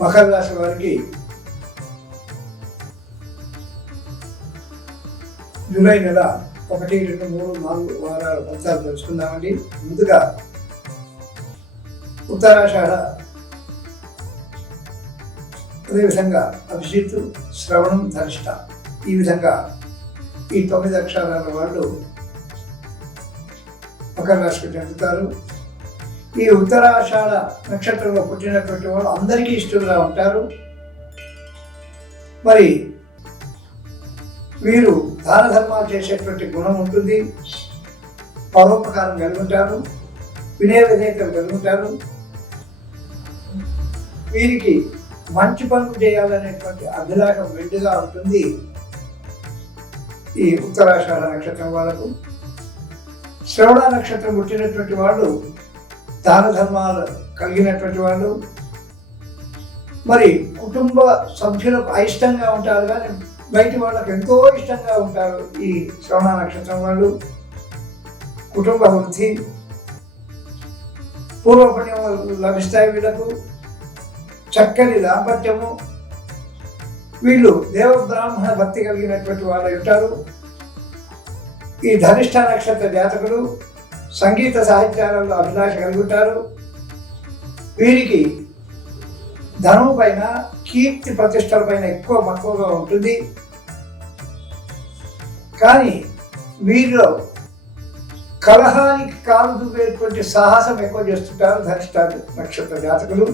మకర రాశి వారికి జూలై నెల 1, 2, 3, 4 వారాల ఫలితాలు తెలుసుకుందామండి. ముందుగా ఉత్తరాషాఢ, అదేవిధంగా అభిజిత్తు, శ్రవణం, ధనిష్ట, ఈ విధంగా ఈ 9 అక్షరాల వాళ్ళు మకర రాశికి చెందుతారు. ఈ ఉత్తరాషాఢ నక్షత్రంలో పుట్టినటువంటి వాళ్ళు అందరికీ ఇష్టంగా ఉంటారు. మరి వీరు దాన ధర్మాలు చేసేటువంటి గుణం ఉంటుంది. పరోపకారం కలిగి ఉంటారు. వినయ విధేయతలు కలిగి ఉంటారు. వీరికి మంచి పనులు చేయాలనేటువంటి అభిలాషం మెండుగా ఉంటుంది ఈ ఉత్తరాషాఢ నక్షత్రం వాళ్ళకు. శ్రవణ నక్షత్రం పుట్టినటువంటి వాళ్ళు దాన ధర్మాలు కలిగినటువంటి వాళ్ళు. మరి కుటుంబ సభ్యులకు అయిష్టంగా ఉంటారు, కానీ బయటి వాళ్ళకు ఎంతో ఇష్టంగా ఉంటారు ఈ శ్రవణ నక్షత్రం వాళ్ళు. కుటుంబ వృద్ధి, పూర్వపుణ్యములు లభిస్తాయి వీళ్ళకు. చక్కని దాంపత్యము. వీళ్ళు దేవ బ్రాహ్మణ భక్తి కలిగినటువంటి వాళ్ళు ఉంటారు. ఈ ధనిష్ట నక్షత్ర జాతకులు సంగీత సాహిత్యాలలో అభిలాష కలిగి ఉంటారు. వీరికి ధనం పైన, కీర్తి ప్రతిష్టల పైన ఎక్కువ మక్కువగా ఉంటుంది. కానీ వీరిలో కలహానికి కాలు దూపేటువంటి సాహసం ఎక్కువ చేస్తుంటారు ధనిష్ట నక్షత్ర జాతకులు.